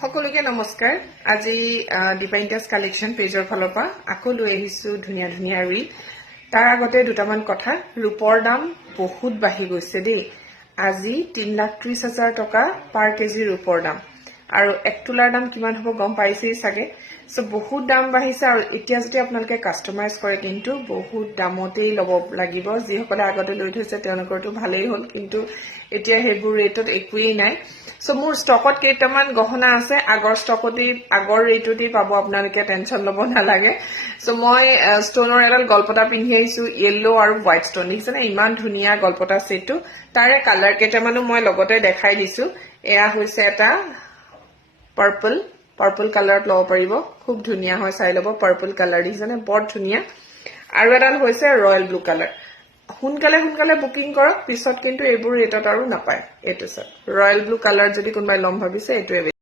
সকলোকে নমস্কাৰ আজি ডিপাইনটাস কালেকশন পেজৰ ফালৰ পৰা আকৌ লৈ আহিছো ধুনিয়া ধুনিয়া ৰিল তাৰ আগতে দুটামান কথা ৰূপৰ দাম বহুত বাঢ়ি গৈছে দেই আজি 3,30,000 টকা পাৰ কেজি ৰূপৰ দাম আৰু 1 তোলাৰ দাম কিমান হ'ব গম পাইছেই সাগে সো বহুত দাম বাঢ়িছে আৰু এতিয়া যদি আপোনালোকে কাস্টমাইজ কৰে কিন্তু বহুত দামতেই লব লাগিব যিসকলে আগতে লৈ থৈছে তেওঁলোকৰটো ভালেই হ'ল কিন্তু এতিয়া হেবোৰ ৰেটত একোৱেই নাই সো মোৰ ষ্টকত কেইটামান গহনা আছে আগৰ ষ্টকতেই আগৰ ৰেটতেই পাব আপোনালোকে টেনচন লব নালাগে সো মই ষ্টনৰ এডাল গলপটা পিন্ধি আহিছো ইয়েলো আৰু হোৱাইট ষ্টন দেখিছেনে ইমান ধুনিয়া গলপটা সেটটো তাৰে কালাৰ কেইটামানো মই লগতে দেখাই দিছো এয়া হৈছে এটা पर्पल कलर लो पारिब खूब धुनिया হয় চাই লব पर्पल कलर দিছনে বৰ ধুনিয়া আৰু এডাল হৈছে ৰয়েল ব্লু কালাৰ হুনকালে বুকিং কৰক পিছত কিন্তু এইবোৰ ৰেটত আৰু নাপায় এটো সব ৰয়েল ব্লু কালাৰ যদি কোনবাই লম ভাবিছে এটো